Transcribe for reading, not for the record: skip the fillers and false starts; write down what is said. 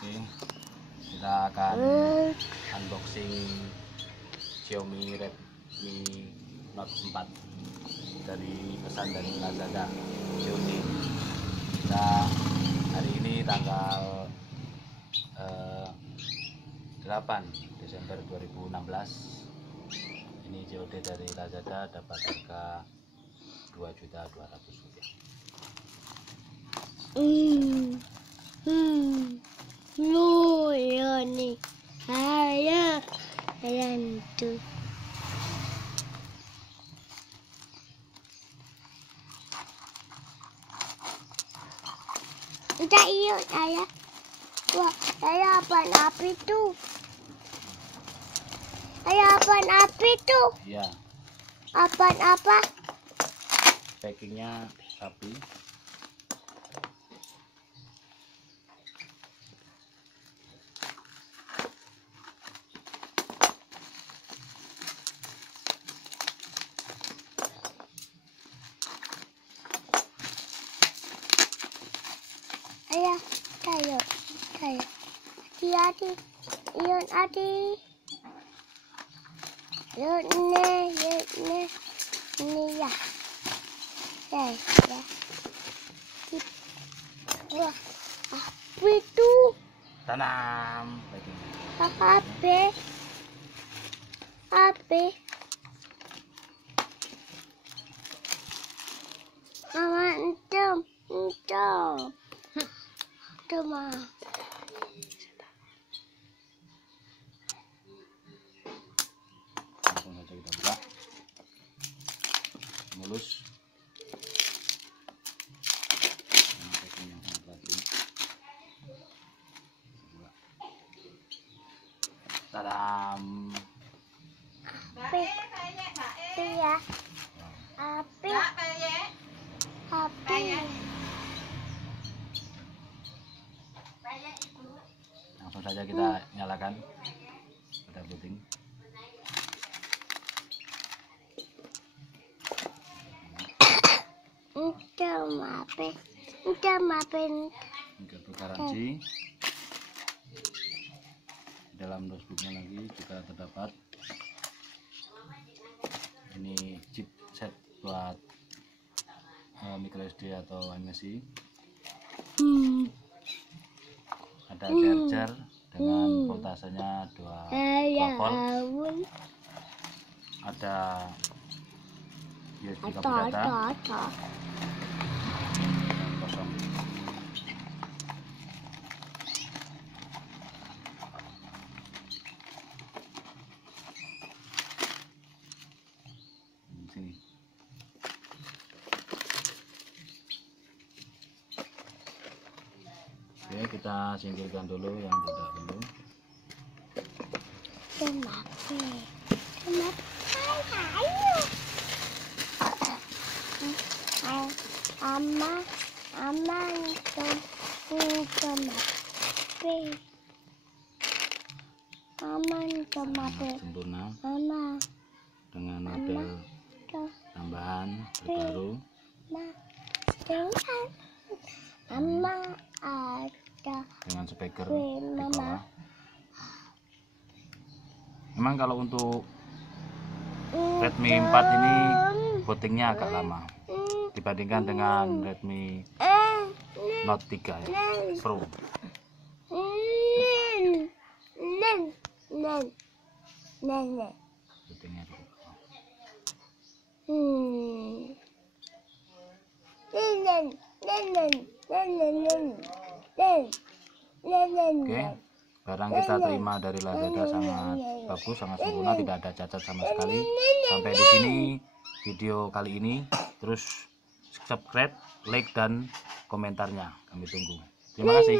Oke, kita akan unboxing Xiaomi Redmi Note 4 dari pesan dari Lazada COD. Kita hari ini tanggal 8 Desember 2016. Ini COD dari Lazada dapat harga Rp2.200.000. Lu ya nih, ayo tuh. Udah iya saya. Wah, saya apaan api tuh? Saya apaan api tuh? Iya. Apaan apa? Packingnya rapi. Ayah, saya. Hati-hati, iyon hati. Ini ya. Ya. Wah, apa itu? Tanam packingnya. Apa? Mama, entum. Mah. Langsung saja kita buka. Mulus. Ini packing yang sangat rapi. Tadam. Api ya. Api. Langsung saja kita nyalakan pada puting. Udah maafin. Kartu garansi. Dalam dashboardnya lagi juga terdapat ini chipset buat micro SD atau MSI. Ada charger dengan voltasenya 2 volt. Ada USB kabel data kosong. Sini. Oke, kita singkirkan dulu yang tidak perlu. Aman Sempurna dengan model tambahan terbaru. Dengan speaker di bawah. Memang kalau untuk Redmi 4 ini bootingnya agak lama dibandingkan dengan Redmi Note 3 ya, Pro. Bootingnya di bawah. Oke, barang kita terima dari Lazada sangat bagus, sangat sempurna, tidak ada cacat sama sekali. Sampai di sini video kali ini. Terus subscribe, like, dan komentarnya kami tunggu. Terima kasih.